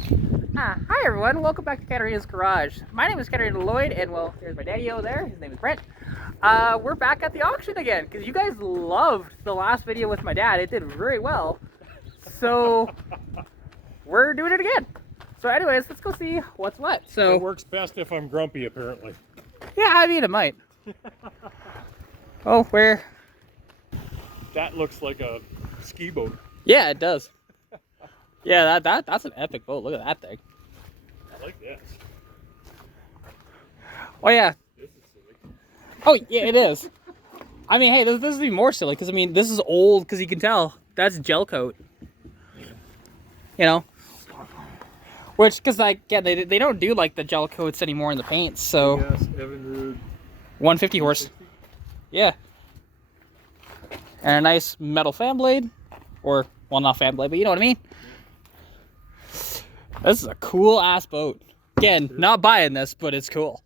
Hi everyone, welcome back to Katarina's Garage. My name is Katarina Lloyd, and well, there's my daddy over there. His name is Brent. We're back at the auction again because you guys loved the last video with my dad. It did very well, so we're doing it again. So, anyways, let's go see what's what. So it works best if I'm grumpy, apparently. Yeah, I mean it might. Oh, where? That looks like a ski boat. Yeah, it does. Yeah, that's an epic boat. Look at that thing. I like this. Oh yeah. This is silly. Oh yeah, it is. I mean, hey, this is even more silly because I mean, this is old because you can tell that's gel coat. You know, which because like yeah, they don't do like the gel coats anymore in the paints. So yes, Evan Rude. 150 horse. Yeah. And a nice metal fan blade, or well, not fan blade, but you know what I mean. This is a cool ass boat. Again, not buying this, but it's cool.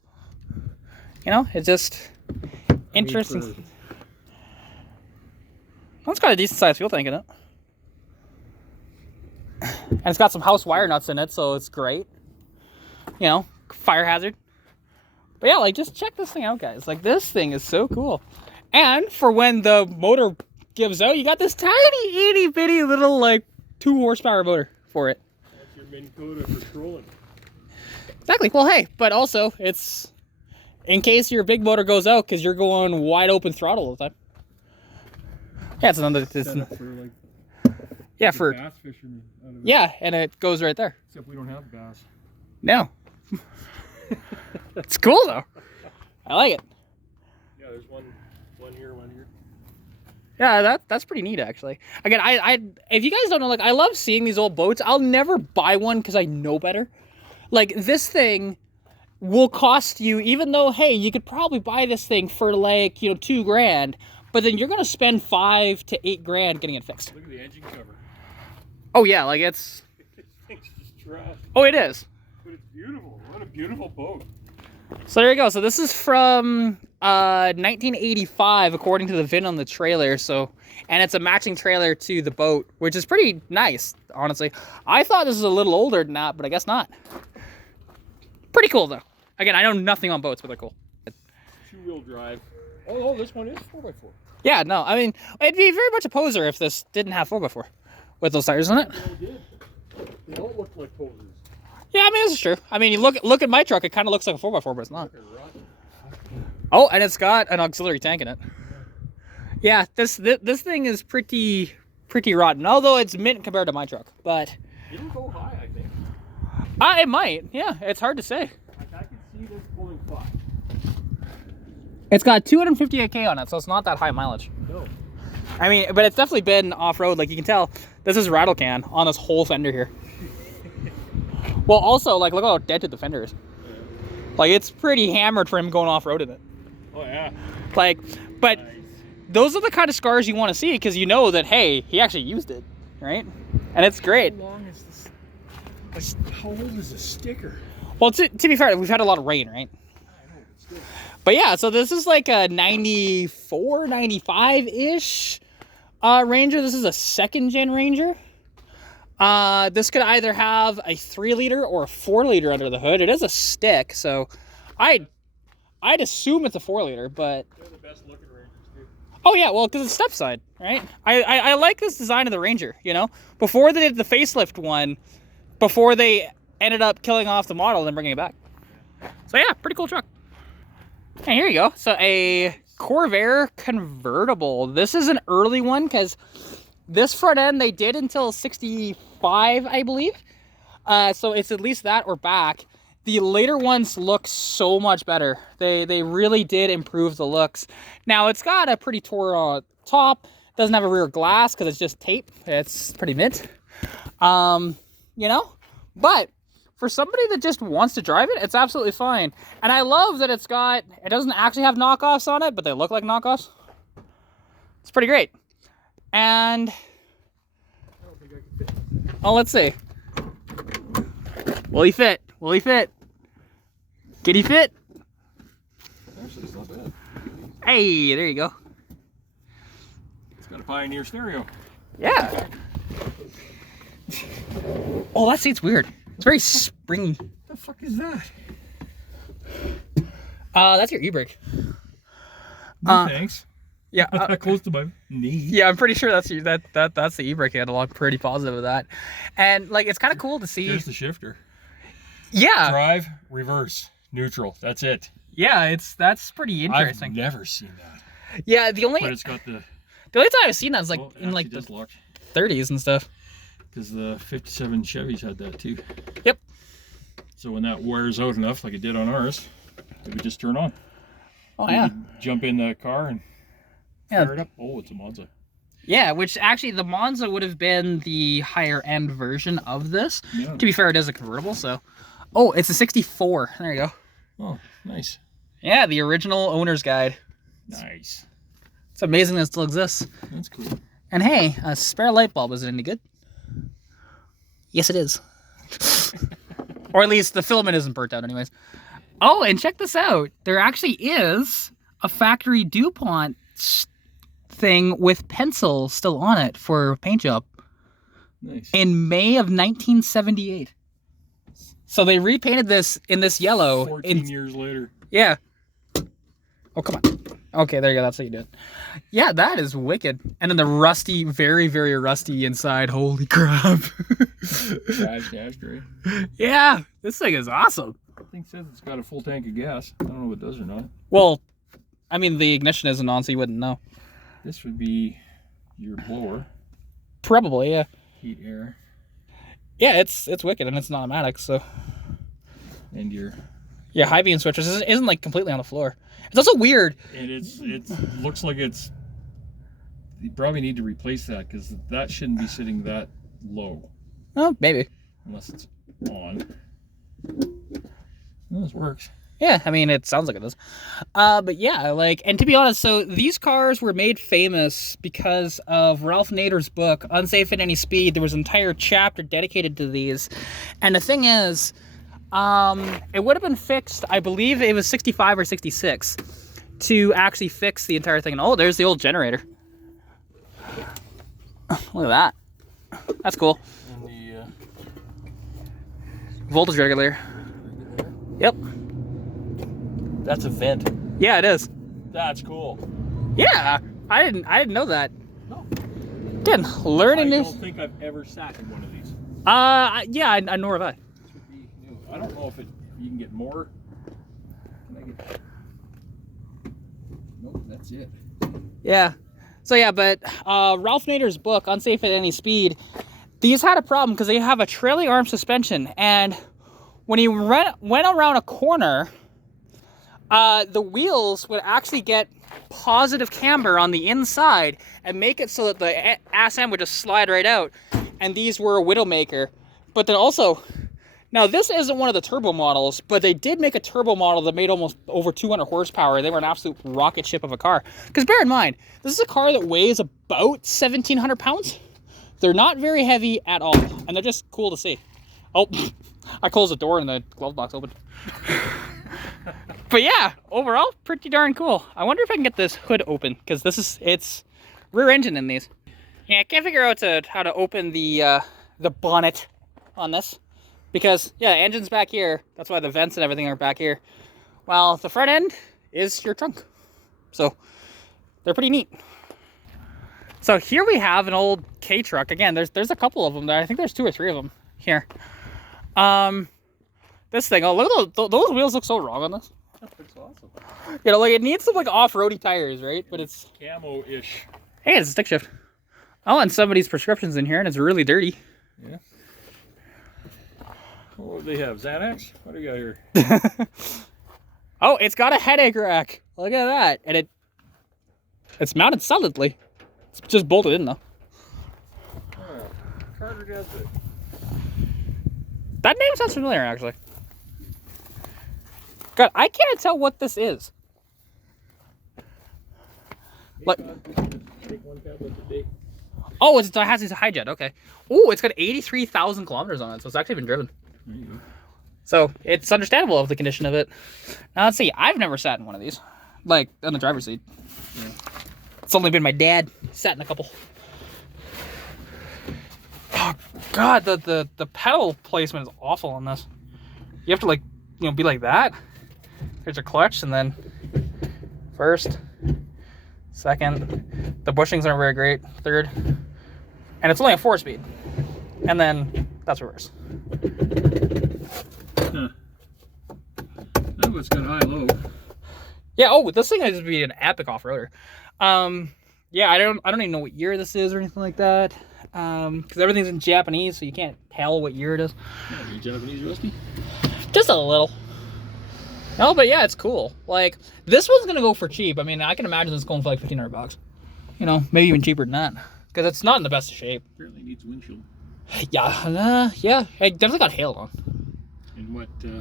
You know, it's just interesting. Well, it's got a decent sized fuel tank in it. And it's got some house wire nuts in it, so it's great. You know, fire hazard. But yeah, like, just check this thing out, guys. Like, this thing is so cool. And for when the motor gives out, you got this tiny, itty bitty little, like, 2 horsepower motor for it. That's your Minn Kota for trolling. Exactly. Well, hey, but also, it's in case your big motor goes out because you're going wide open throttle all the time. Yeah, it's another. Yeah, for bass fishermen. Yeah, and it goes right there. Except we don't have bass. No. It's cool though. I like it. Yeah, there's one here, one here. Yeah, that's pretty neat actually. Again, I if you guys don't know, like I love seeing these old boats. I'll never buy one because I know better. Like this thing will cost you, even though hey, you could probably buy this thing for like $2 grand, but then you're gonna spend $5 to $8 grand getting it fixed. Look at the engine cover. Oh yeah, like it's. This thing's just trash. Oh, it is. But it's beautiful. What a beautiful boat. So there you go. So this is from 1985, according to the VIN on the trailer. So, and it's a matching trailer to the boat, which is pretty nice, honestly. I thought this was a little older than that, but I guess not. Pretty cool though. Again, I know nothing on boats, but they're cool. 2-wheel drive. Oh, this one is 4x4. Yeah, no, I mean, it'd be very much a poser if this didn't have 4x4 with those tires on it. Yeah, it did. They don't look like posers. Yeah, I mean, this is true. I mean, you look at my truck, it kind of looks like a 4x4, but it's not. Oh, and it's got an auxiliary tank in it. Yeah, this thing is pretty rotten, although it's mint compared to my truck, but... It'll go high, I think. It might, yeah, it's hard to say. Like, I can see this pulling 5. It's got 258K on it, so it's not that high mileage. No. I mean, but it's definitely been off-road. Like, you can tell, this is rattle can on this whole fender here. Well, also, like, look how dented the fender is. Yeah. Like, it's pretty hammered for him going off-road in it. Oh, yeah. Like, but nice. Those are the kind of scars you want to see because you know that, hey, he actually used it, right? And it's great. How long is this? Like, how old is this sticker? Well, to be fair, we've had a lot of rain, right? I know, but still. But yeah, so this is like a 94, 95-ish Ranger. This is a 2nd-gen Ranger. This could either have a 3-liter or a 4-liter under the hood. It is a stick, so I'd assume it's a 4-liter, but... They're the best looking Rangers, too. Oh yeah, well, because it's step side, right? I like this design of the Ranger, you know? Before they did the facelift one, before they ended up killing off the model and then bringing it back. So yeah, pretty cool truck. And here you go. So a Corvair convertible. This is an early one because this front end they did until 65, I believe. So it's at least that or back. The later ones look so much better. They really did improve the looks. Now it's got a pretty tore top. Doesn't have a rear glass because it's just tape. It's pretty mint. You know, but for somebody that just wants to drive it, it's absolutely fine. And I love that it doesn't actually have knockoffs on it, but they look like knockoffs. It's pretty great. And, oh, let's see. Will he fit? Will he fit? Can he fit? Actually, it's not bad. Hey, there you go. It's got a Pioneer stereo. Yeah. Oh, that seat's weird. It's very springy. What the fuck is that? That's your e-brake. No, thanks. Yeah, Not that close to my knee. yeah, I'm pretty sure that's the e-brake handle. I'm pretty positive of that. And like, it's kind of cool to see. There's the shifter. Yeah. Drive, reverse, neutral. That's it. Yeah, that's pretty interesting. I've never seen that. Yeah, But it's got the only time I've seen that is like well, in like the lock. 30s and stuff. Because the 57 Chevys had that too. Yep. So when that wears out enough, like it did on ours, it would just turn on. Oh You yeah. could jump in the car and fire it up. Oh, it's a Monza. Yeah, which actually the Monza would have been the higher end version of this. Yeah. To be fair, it is a convertible, so. Oh, it's a 64. There you go. Oh, nice. Yeah, the original owner's guide. Nice. It's amazing that it still exists. That's cool. And hey, a spare light bulb, is it any good? Yes, it is. Or at least the filament isn't burnt out anyways. Oh, and check this out. There actually is a factory DuPont thing with pencil still on it for paint job. Nice. In May of 1978. So they repainted this in this yellow. 14 years later. Yeah. Oh, come on. Okay, there you go. That's how you do it. Yeah, that is wicked. And then the rusty, very, very rusty inside. Holy crap. Crash ashtray. Yeah, this thing is awesome. I think it says it's got a full tank of gas. I don't know if it does or not. Well, I mean, the ignition isn't on, so you wouldn't know. This would be your blower. Probably, yeah. Heat, air. Yeah, it's wicked, and it's an automatic, so. And your... Yeah, high beam switchers isn't like completely on the floor. It's also weird. And it looks like it's... You probably need to replace that, because that shouldn't be sitting that low. Oh, maybe. Unless it's on. Well, this works. Yeah, I mean, it sounds like it does. But yeah, like, and to be honest, so these cars were made famous because of Ralph Nader's book, Unsafe at Any Speed. There was an entire chapter dedicated to these. And the thing is, it would have been fixed, I believe it was 65 or 66, to actually fix the entire thing. And oh, there's the old generator. Look at that. That's cool. And the... Voltage regulator. Yep. That's a vent. Yeah, it is. That's cool. Yeah, I didn't know that. No. Again, learning I new. don't think I've ever sat in one of these. Yeah, I nor have I. This would be new. I don't know if you can get more. Can I get... Nope, that's it. Yeah. So yeah, but Ralph Nader's book, Unsafe at Any Speed, these had a problem because they have a trailing arm suspension, and when he went around a corner, the wheels would actually get positive camber on the inside and make it so that the ass end would just slide right out. And these were a Widowmaker. But then also, now this isn't one of the turbo models, but they did make a turbo model that made almost over 200 horsepower. They were an absolute rocket ship of a car. Because bear in mind, this is a car that weighs about 1,700 pounds. They're not very heavy at all, and they're just cool to see. Oh, I closed the door and the glove box opened. But yeah, overall, pretty darn cool. I wonder if I can get this hood open, because it's rear engine in these. Yeah, I can't figure out how to open the bonnet on this, because yeah, engine's back here. That's why the vents and everything are back here. Well, the front end is your trunk, so they're pretty neat. So here we have an old Ktruck. Again, there's a couple of them there. I think there's 2 or 3 of them here. This thing, oh, look at those wheels look so wrong on this. That's awesome. You know, like it needs some like off-roady tires, right? But it's Camo-ish. hey, it's a stick shift. Oh, and somebody's prescription's in here, and it's really dirty. Yeah. What do they have? Xanax? What do we got here? Oh, it's got a headache rack. Look at that, and it's mounted solidly. It's just bolted in though. Oh, Carter got the... That name sounds familiar, actually. God, I can't tell what this is. Like, Take one tablet a day. oh, it has a hijet. Okay. Oh, it's got 83,000 kilometers on it, so it's actually been driven. There you go. So it's understandable of the condition of it. Now let's see. I've never sat in one of these, like on the driver's seat. Yeah. It's only been my dad sat in a couple. Oh God, the pedal placement is awful on this. You have to like, you know, be like that. There's a clutch, and then first, second. The bushings aren't very great. Third, and it's only a 4-speed, and then that's reverse. Huh. That was got high low. Yeah. Oh, this thing is be an epic off-roader. Yeah, I don't even know what year this is or anything like that. Because everything's in Japanese, so you can't tell what year it is. Yeah, are you Japanese rusty? Just a little. No, but yeah, it's cool. Like, this one's gonna go for cheap. I mean, I can imagine this going for like $1,500. You know, maybe even cheaper than that. Because it's not in the best of shape. Apparently needs windshield. Yeah, yeah. It definitely got hailed on. And what, yeah,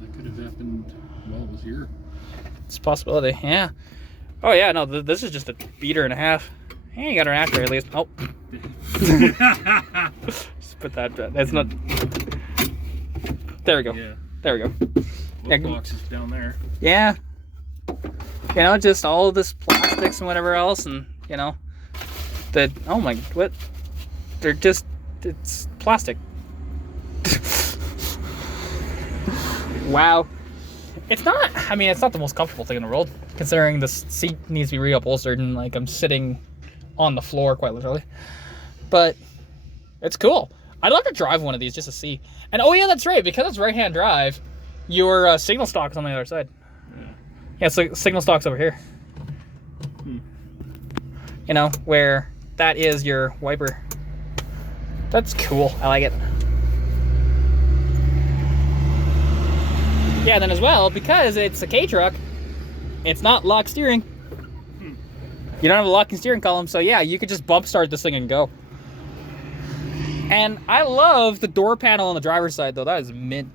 that could have happened while it was here. It's a possibility, yeah. Oh yeah, no, this is just a beater and a half. Hey, you got an after at least. Oh. Just put that, that's not. There we go. Yeah. There we go. Yeah, boxes down there. Yeah. You know, just all of this plastics and whatever else, and you know, oh my, what? They're just, it's plastic. Wow. It's not, I mean, it's not the most comfortable thing in the world, considering the seat needs to be reupholstered and like I'm sitting on the floor quite literally. But it's cool. I'd love to drive one of these just to see. And oh yeah, that's right, because it's right-hand drive, your signal stock is on the other side. Yeah, so signal stock's over here. You know, where that is your wiper. That's cool. I like it. Yeah, then as well, because it's a Ktruck, it's not lock steering. You don't have a locking steering column, so yeah, you could just bump start this thing and go. And I love the door panel on the driver's side, though. That is mint.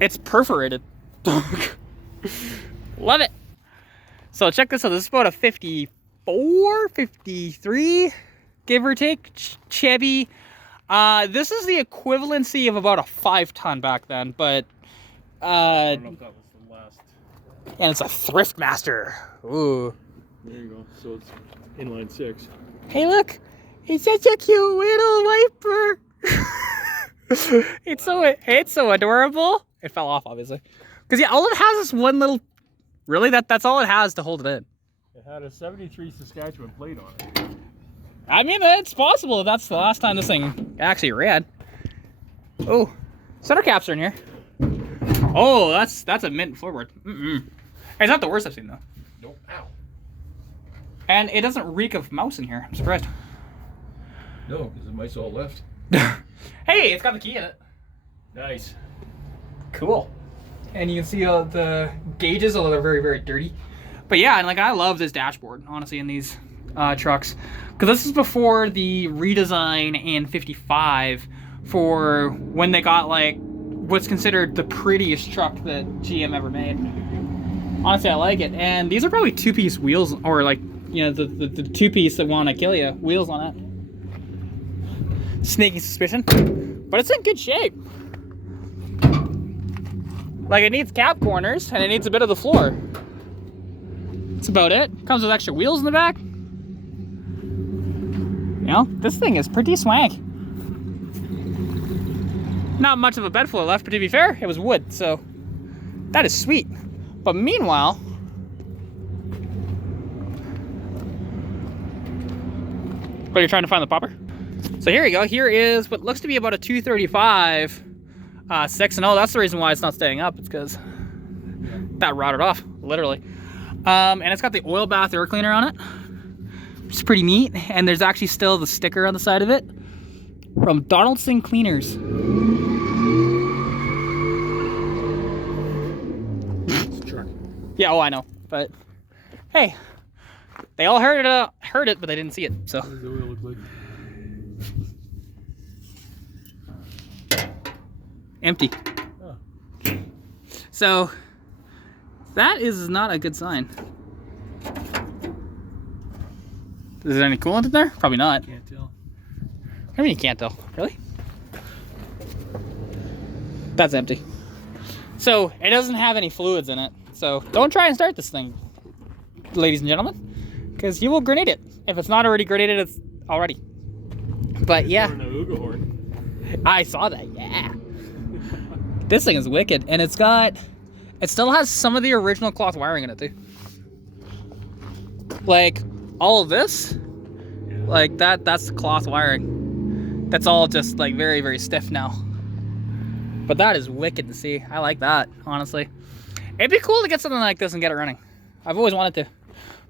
It's perforated. Love it. So check this out. This is about a 54, 53, give or take, Chevy. This is the equivalency of about a 5-ton back then, but I don't know if that was the last. And it's a Thrift Master. Ooh. There you go. So it's inline 6. Hey, look! It's such a cute little wiper. It's so adorable. It fell off, obviously, because yeah, all it has is one little. Really, that's all it has to hold it in. It had a '73 Saskatchewan plate on it. I mean, it's possible that's the last time this thing actually ran. Oh, center caps are in here. Oh, that's a mint floorboard. It's not the worst I've seen though. Nope. Ow. And it doesn't reek of mouse in here. I'm surprised. No, because the mice all left. Hey, it's got the key in it. Nice. Cool. And you can see the gauges, although they're very, very dirty. But yeah, and like I love this dashboard, honestly, in these trucks. Because this is before the redesign in 55 for when they got like what's considered the prettiest truck that GM ever made. Honestly, I like it. And these are probably 2-piece wheels, or like, you know, the 2-piece that want to kill you. Wheels on it. Sneaky suspicion. But it's in good shape. Like, it needs cap corners, and it needs a bit of the floor. That's about it. Comes with extra wheels in the back. You know, this thing is pretty swank. Not much of a bed floor left, but to be fair, it was wood, so that is sweet. But meanwhile, what, you're trying to find the popper? So here you go. Here is what looks to be about a 235 6, and oh, that's the reason why it's not staying up. It's because that rotted off, literally. And it's got the oil bath air cleaner on it, which is pretty neat. And there's actually still the sticker on the side of it from Donaldson Cleaners. Yeah, oh, I know, but hey, they all heard it, but they didn't see it. So. What does the oil look like? Empty. Oh. So that is not a good sign. Is there any coolant in there? Probably not. Can't tell. I mean, you can't tell. Really? That's empty. So it doesn't have any fluids in it. So don't try and start this thing, ladies and gentlemen, because you will grenade it. If it's not already grenaded, it's already. But yeah, On a Uga horn. I saw that. Yeah. This thing is wicked, and it still has some of the original cloth wiring in it too. Like all of this, like that's the cloth wiring. That's all just like very, very stiff now. But that is wicked to see. I like that, honestly. It'd be cool to get something like this and get it running. I've always wanted to.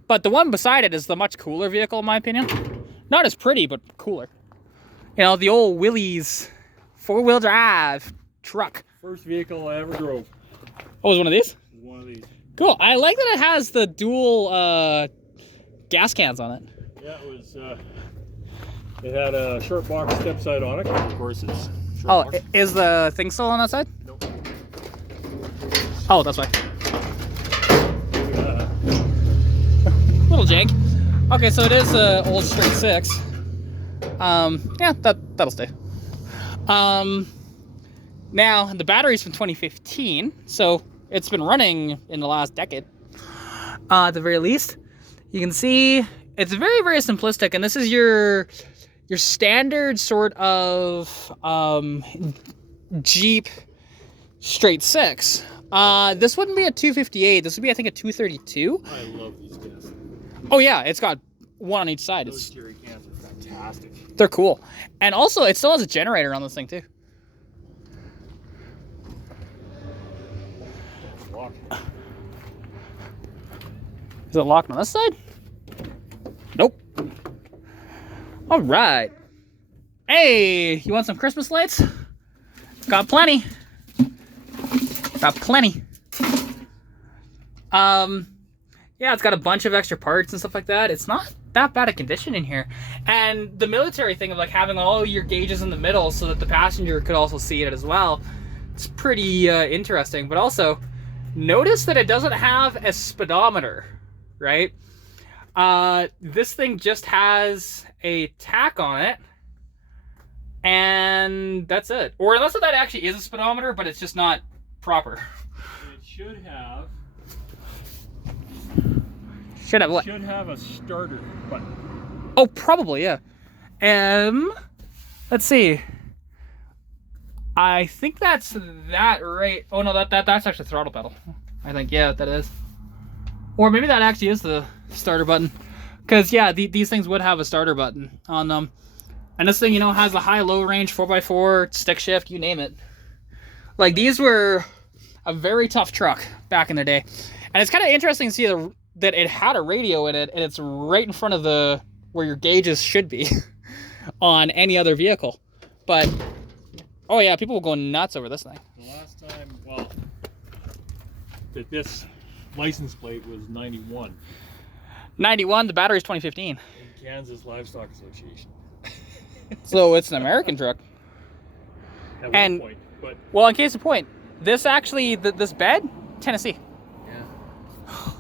But the one beside it is the much cooler vehicle, in my opinion. Not as pretty, but cooler. You know, the old Willys 4-wheel drive truck. First vehicle I ever drove. Oh, was one of these? One of these. Cool. I like that it has the dual gas cans on it. Yeah, it was. It had a short box step side on it. Of course, it's. Oh, is the thing still on that side? Nope. Oh, that's why. Little jank. Okay, so it is an old straight 6. Yeah, that'll stay. Now the battery's from 2015, so it's been running in the last decade, at the very least. You can see it's very, very simplistic, and this is your standard sort of Jeep straight 6. This wouldn't be a 258. This would be, I think, a 232. I love these cans. Oh yeah, it's got one on each side. Those jerry cans are fantastic. They're cool, and also it still has a generator on this thing too. Is it locked on this side? Nope. All right. Hey, you want some Christmas lights? Got plenty. Got plenty. Yeah, it's got a bunch of extra parts and stuff like that. It's not that bad a condition in here. And the military thing of like having all your gauges in the middle so that the passenger could also see it as well, it's pretty interesting. But also, notice that it doesn't have a speedometer, right? This thing just has a tack on it, and that's it. Or unless that actually is a speedometer, but it's just not proper. It should have. Should have what? Should have a starter button. Oh, probably, yeah. Let's see. I think that's that right. Oh no, that's actually the throttle pedal. I think, yeah, that is. Or maybe that actually is the starter button. Because yeah, these things would have a starter button on them. And this thing, you know, has a high-low range 4x4 stick shift, you name it. Like, these were a very tough truck back in the day. And it's kind of interesting to see that it had a radio in it, and it's right in front of where your gauges should be on any other vehicle. But oh yeah, people will go nuts over this thing. The last time, well, that this license plate was 91. 91, the battery's 2015. In Kansas Livestock Association. So it's an American truck. At And- one point, but Well, in case of point, this actually, this bed, Tennessee. yeah. So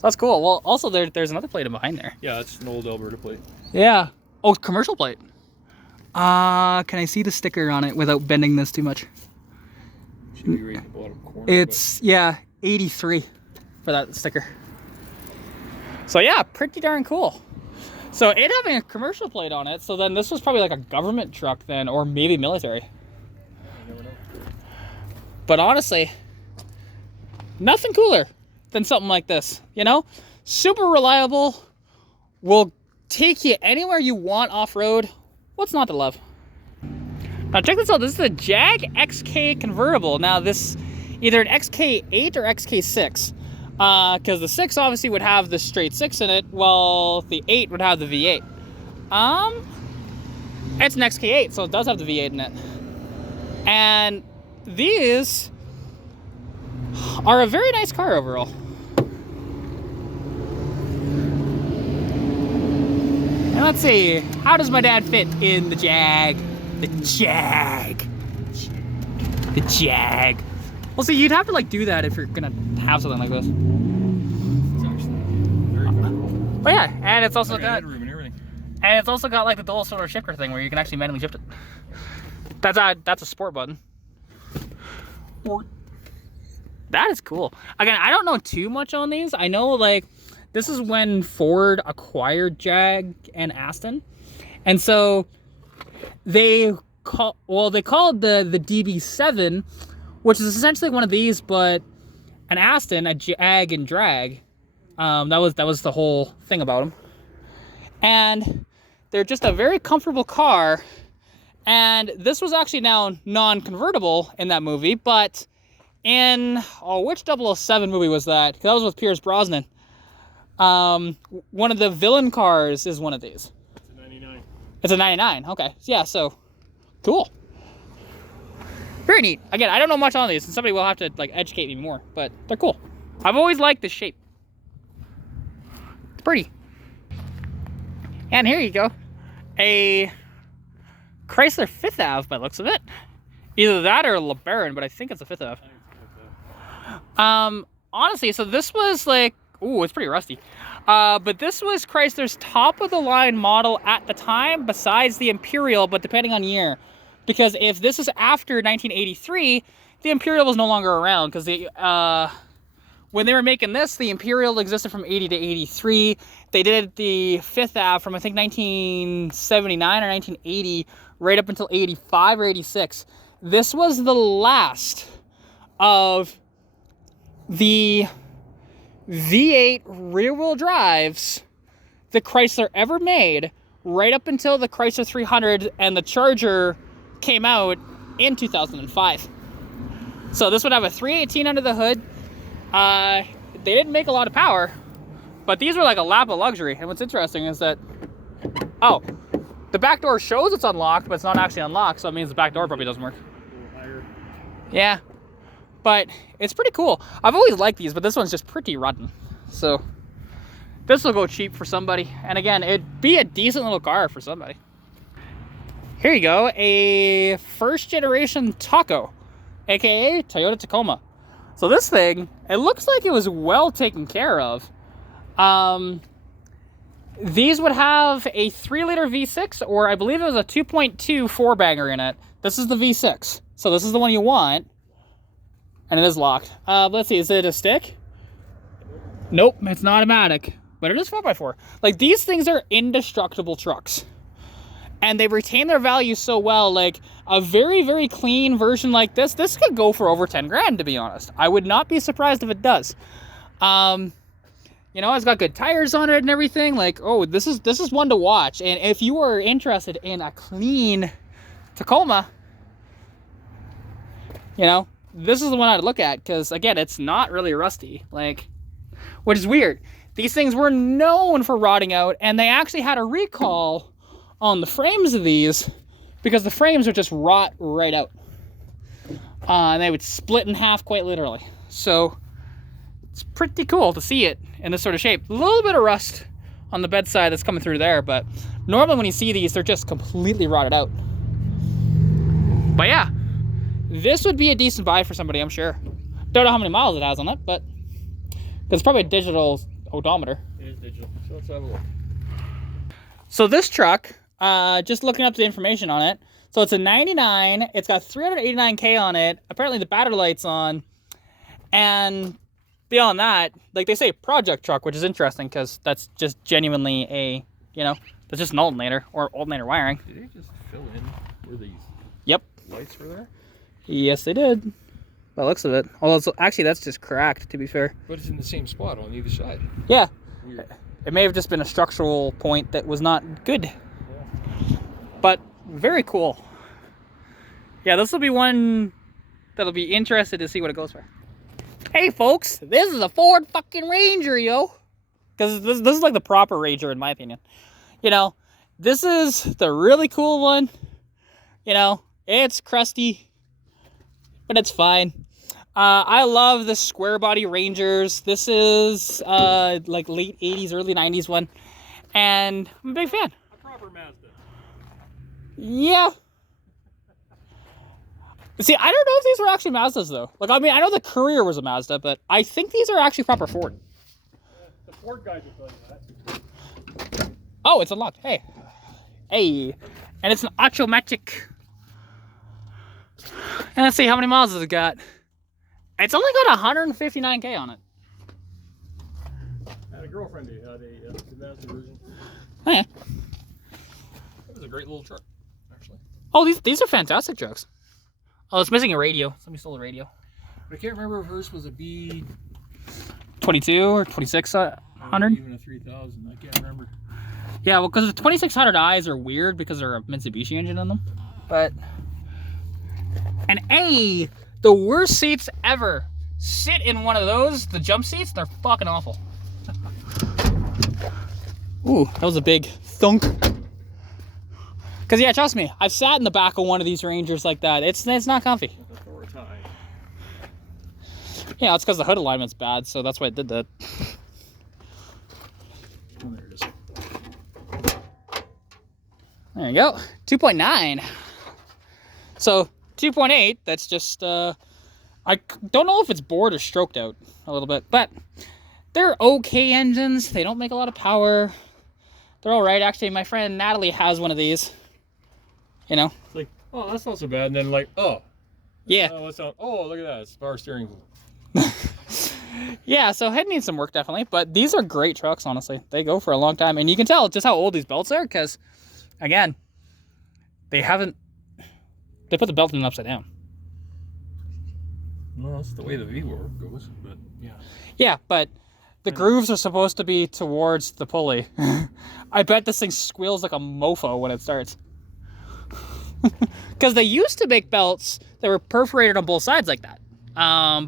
that's cool. Well, also there's another plate in behind there. Yeah, it's an old Alberta plate. Yeah. Oh, commercial plate. Can I see the sticker on it without bending this too much? Should be right in the bottom corner. It's, yeah, 83 for that sticker. So yeah, pretty darn cool. So it having a commercial plate on it, so then this was probably like a government truck then, or maybe military. You never know. But honestly, nothing cooler than something like this, you know? Super reliable, will take you anywhere you want off-road. What's not to love? Now check this out, this is a Jag XK convertible. Now this, either an XK8 or XK6. Because the 6 obviously would have the straight 6 in it, while the 8 would have the V8. It's an XK8, so it does have the V8 in it. And these are a very nice car overall. And let's see, how does my dad fit in the Jag? The Jag. The Jag. Well, see, you'd have to like do that if you're gonna have something like this. It's actually very comfortable. But yeah, and it's also got, headroom and everything. and it's also got like the dual shoulder shifter thing where you can actually manually shift it. That's a sport button. That is cool. Again, I don't know too much on these. I know like this is when Ford acquired Jag and Aston, and so they called the DB7, which is essentially one of these, but an Aston, a Jag and drag. That was the whole thing about them. And they're just a very comfortable car. And this was actually now non-convertible in that movie, but in, which 007 movie was that? That was with Pierce Brosnan. One of the villain cars is one of these. It's a 99. It's a 99, okay. Yeah, so, cool. Very neat. Again, I don't know much on these, and somebody will have to like educate me more, but they're cool. I've always liked this shape. It's pretty. And here you go. A Chrysler 5th Ave by the looks of it. Either that or a LeBaron, but I think it's a 5th Ave. Honestly, so this was like, ooh, it's pretty rusty. But this was Chrysler's top of the line model at the time, besides the Imperial, but depending on year. Because if this is after 1983, the Imperial was no longer around, because when they were making this, the Imperial existed from 80 to 83. They did the 5th Ave from, I think, 1979 or 1980, right up until 85 or 86. This was the last of the V8 rear-wheel drives that Chrysler ever made, right up until the Chrysler 300 and the Charger came out in 2005. So this would have a 318 under the hood. They didn't make a lot of power, but these were like a lap of luxury. And what's interesting is that, oh, the back door shows it's unlocked, but it's not actually unlocked, so it means the back door probably doesn't work. A little higher. Yeah, but it's pretty cool. I've always liked these, but this one's just pretty rotten. So this will go cheap for somebody. And again, it'd be a decent little car for somebody. Here you go, a first generation Taco, aka Toyota Tacoma. So this thing, it looks like it was well taken care of. These would have a 3-liter V6, or I believe it was a 2.2 four-banger in it. This is the V6, so this is the one you want, and it is locked. Let's see, is it a stick? Nope, it's not automatic, but it is 4x4. Like, these things are indestructible trucks. And they retain their value so well. Like, a very, very clean version like this could go for over 10 grand, to be honest. I would not be surprised if it does. You know, it's got good tires on it and everything. Like, oh, this is one to watch. And if you are interested in a clean Tacoma, you know, this is the one I'd look at, because again, it's not really rusty, like, which is weird. These things were known for rotting out, and they actually had a recall on the frames of these because the frames would just rot right out. And they would split in half quite literally. So it's pretty cool to see it in this sort of shape. A little bit of rust on the bedside that's coming through there, but normally when you see these, they're just completely rotted out. But yeah, this would be a decent buy for somebody, I'm sure. Don't know how many miles it has on it, but it's probably a digital odometer. It is digital, so let's have a look. So this truck, just looking up the information on it, so it's a 99, it's got 389K on it, apparently the battery light's on, and beyond that, like they say project truck, which is interesting because that's just genuinely a, you know, that's just an alternator or alternator wiring. Did they just fill in where these lights were there? Yes, they did. By the looks of it. Although, actually, that's just cracked, to be fair. But it's in the same spot on either side. Yeah. Weird. It may have just been a structural point that was not good. Yeah. But very cool. Yeah, this will be one that'll be interested to see what it goes for. Hey, folks, this is a Ford fucking Ranger, yo. Because this is like the proper Ranger, in my opinion. You know, this is the really cool one. You know, it's crusty, but it's fine. I love the square body Rangers. This is like late 80s, early 90s one. And I'm a big fan. A proper Mazda. Yeah. See, I don't know if these were actually Mazdas, though. Like, I mean, I know the Courier was a Mazda, but I think these are actually proper Ford. The Ford guys will tell you that. Oh, it's unlocked. Hey. Hey. And it's an automatic. And let's see, how many miles has it got? It's only got 159K on it. I had a girlfriend who had a Mazda version. Oh, yeah. It was a great little truck, actually. Oh, these are fantastic trucks. Oh, it's missing a radio. Somebody stole a radio. I can't remember if hers was a B 22 or 2600. even a 3000. I can't remember. Yeah, well, because the 2600i's are weird because they're a Mitsubishi engine in them. But and the worst seats ever. Sit in one of those, the jump seats. They're fucking awful. Ooh, that was a big thunk. Because, yeah, trust me, I've sat in the back of one of these Rangers like that. It's not comfy. Yeah, it's because the hood alignment's bad, so that's why I did that. Oh, there it is. There you go. 2.9. So, 2.8, that's just, I don't know if it's bored or stroked out a little bit, but they're okay engines. They don't make a lot of power. They're all right. Actually, my friend Natalie has one of these. You know? It's like, oh, that's not so bad. And then like, oh. Yeah. Oh, look at that. It's power steering wheel. Yeah, so head needs some work, definitely. But these are great trucks, honestly. They go for a long time. And you can tell just how old these belts are because, again, they put the belt in upside down. Well, that's the way the V goes, but yeah. Yeah, but the grooves are supposed to be towards the pulley. I bet this thing squeals like a mofo when it starts. Because they used to make belts that were perforated on both sides like that.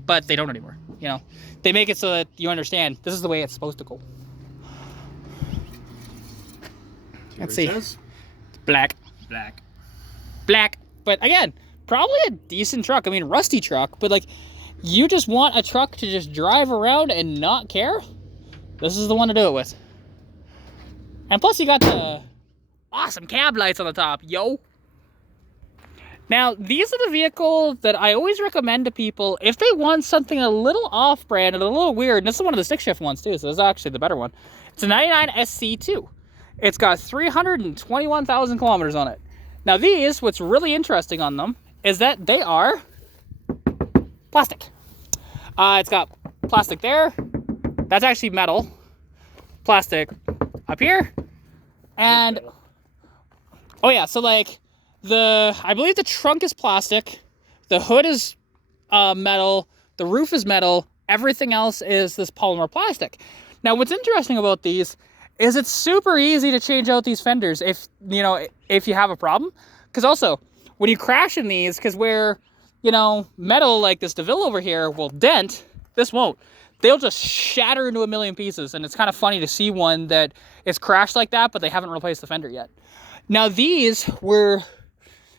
But they don't anymore, you know. They make it so that you understand this is the way it's supposed to go. Let's see. It's black. Black. But again, probably a decent truck. I mean, rusty truck, but like, you just want a truck to just drive around and not care? This is the one to do it with. And plus you got the awesome cab lights on the top, yo. Now, these are the vehicles that I always recommend to people if they want something a little off-brand and a little weird. And this is one of the stick-shift ones, too, so this is actually the better one. It's a 99 SC2. It's got 321,000 kilometers on it. Now, these, what's really interesting on them is that they are plastic. It's got plastic there. That's actually metal. Plastic up here. And, oh yeah, so like, I believe the trunk is plastic, the hood is metal, the roof is metal, everything else is this polymer plastic. Now, what's interesting about these is it's super easy to change out these fenders if you have a problem. Because also, when you crash in these, because where, metal like this DeVille over here will dent, this won't. They'll just shatter into a million pieces, and it's kind of funny to see one that is crashed like that, but they haven't replaced the fender yet. Now, these were...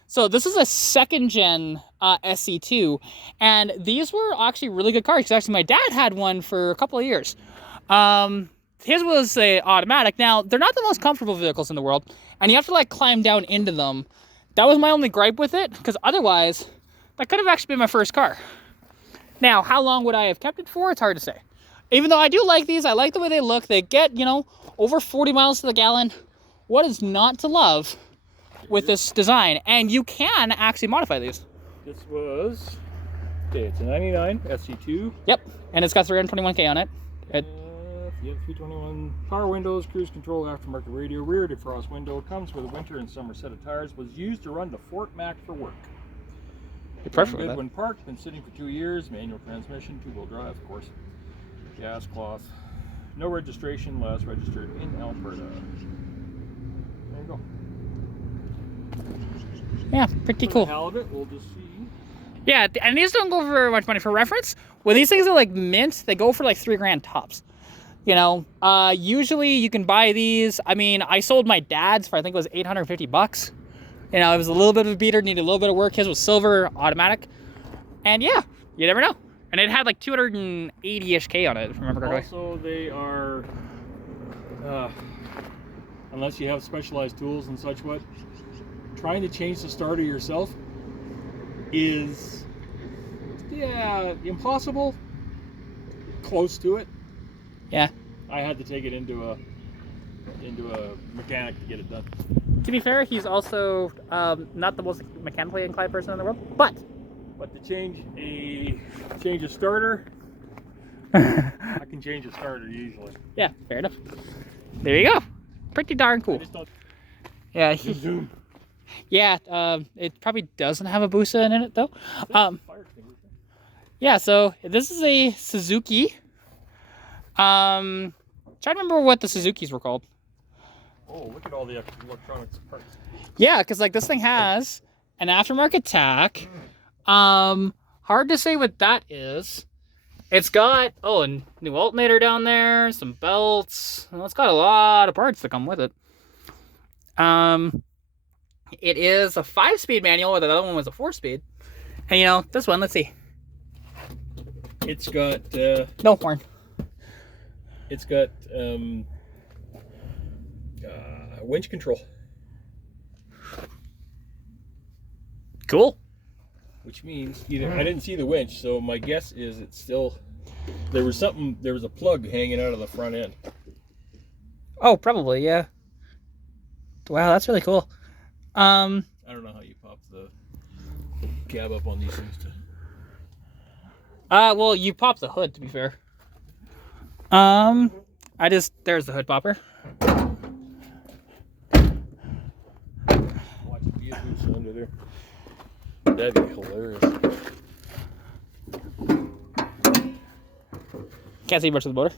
So this is a second-gen SC2, and these were actually really good cars, because actually my dad had one for a couple of years. His was a automatic. Now, they're not the most comfortable vehicles in the world, and you have to, like, climb down into them. That was my only gripe with it, because otherwise, that could have actually been my first car. Now, how long would I have kept it for? It's hard to say. Even though I do like these, I like the way they look. They get, over 40 miles to the gallon. What is not to love with this design? And you can actually modify these. This was, it's a 99 SC2. Yep, and it's got 321K on it. Yeah, 321 power windows, cruise control, aftermarket radio, rear defrost window, comes with a winter and summer set of tires, was used to run the Fort Mac for work. Perfect. Good when parked, been sitting for 2 years, manual transmission, two-wheel drive, of course. Gas cloth. No registration, last registered in Alberta. There you go. Yeah, pretty cool. For the hell of it, we'll just see. Yeah, and these don't go for very much money. For reference, when these things are like mint, they go for like $3,000 tops. Usually you can buy these. I mean, I sold my dad's for I think it was $850. It was a little bit of a beater, needed a little bit of work. His was silver, automatic. And yeah, you never know. And it had like 280-ish K on it, if I remember correctly. Also, they are, unless you have specialized tools and such what, trying to change the starter yourself is, impossible. Close to it. Yeah. I had to take it into a mechanic to get it done. To be fair, he's also not the most mechanically inclined person in the world, but to change a starter, I can change a starter usually. Yeah, fair enough. There you go. Pretty darn cool. I just don't Yeah. zoom. Yeah, it probably doesn't have a Busa in it though. Fire extinguisher. Yeah, so this is a Suzuki. Trying to remember what the Suzukis were called. Oh, look at all the electronics parts. Yeah, because like this thing has an aftermarket tack. Hard to say what that is. It's got a new alternator down there, some belts. Well, it's got a lot of parts that come with it. It is a 5-speed manual, where the other one was a 4-speed. And you know, this one, let's see. It's got No horn. it's got winch control, Cool. which means either I didn't see the winch, so my guess is it's still there was a plug hanging out of the front end. Oh, probably, yeah. Wow, that's really cool. I don't know how you pop the cab up on these things to. Well, you pop the hood, to be fair. There's the hood popper. Watch it be a boost under there. That'd be hilarious. Can't see much of the motor.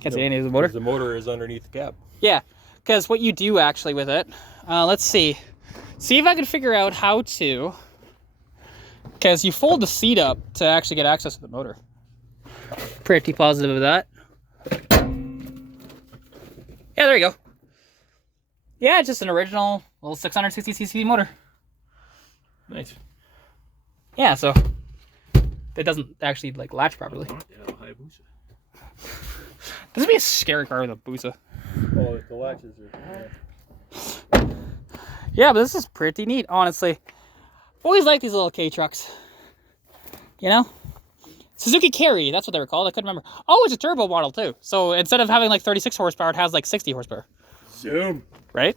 Can't see any of the motor. The motor is underneath the cab. Yeah, because what you do actually with it, let's see. See if I can figure out how to, because you fold the seat up to actually get access to the motor. Pretty positive of that. Yeah, there you go. Yeah, it's just an original little 660cc motor. Nice. Yeah, so it doesn't actually like latch properly. Yeah, Hayabusa. This would be a scary car with a Busa. Oh, the latches are. Yeah, but this is pretty neat, honestly. Always like these little Ktrucks. You know? Suzuki Kerry, that's what they were called. I couldn't remember. Oh, it's a turbo model too. So instead of having like 36 horsepower, it has like 60 horsepower. Zoom. Right?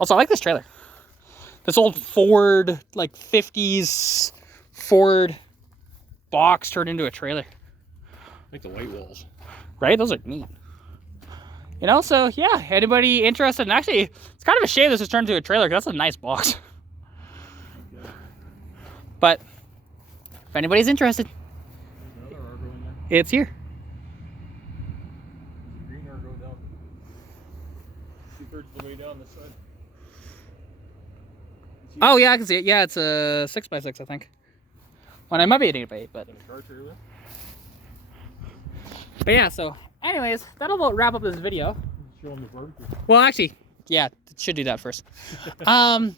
Also, I like this trailer. This old Ford, like 50s Ford box turned into a trailer. Like the white walls. Right? Those are neat. You know, so yeah, anybody interested? And actually, it's kind of a shame this was turned into a trailer because that's a nice box. Yeah. But if anybody's interested, Another Argo in there. it's here. Green Argo down. 2/3 of the way down this side. Oh yeah, I can see it. Yeah, it's a 6x6, I think. Well, it might be an 8x8, but. Is that a car trailer? But yeah, so anyways, that'll about wrap up this video. Show them the barbecue. Well, actually, yeah, it should do that first.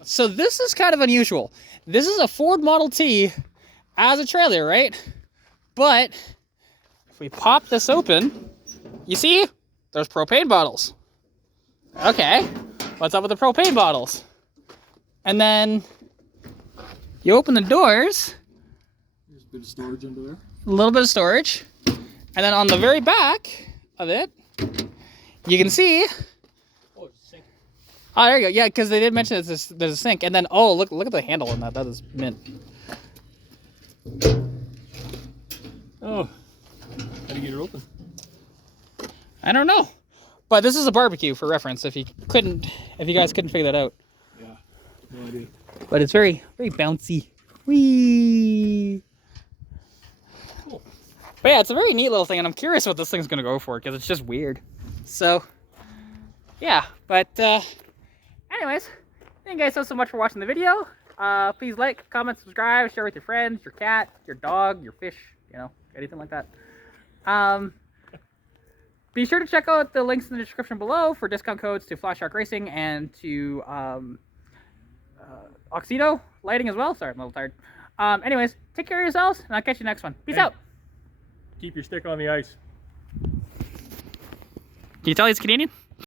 So this is kind of unusual. This is a Ford Model T as a trailer, right? But if we pop this open, you see, there's propane bottles. Okay, what's up with the propane bottles? And then you open the doors. There's a bit of storage under there. A little bit of storage. And then on the very back of it, you can see. Oh, it's a sink. Oh, there you go. Yeah, because they did mention there's a sink. And then, oh, look at the handle on that. That is mint. Oh, how do you get it open? I don't know. But this is a barbecue for reference if you guys couldn't figure that out. Yeah, no idea. But it's very, very bouncy. Whee! Cool. But yeah, it's a very neat little thing, and I'm curious what this thing's gonna go for, because it's just weird. So, yeah, but anyways, thank you guys so much for watching the video. Please like, comment, subscribe, share with your friends, your cat, your dog, your fish, you know, anything like that. Be sure to check out the links in the description below for discount codes to Flash Shark Racing and to Oxido Lighting as well. Sorry, I'm a little tired. Anyways, take care of yourselves, and I'll catch you next one. Peace out. Keep your stick on the ice. Can you tell he's Canadian?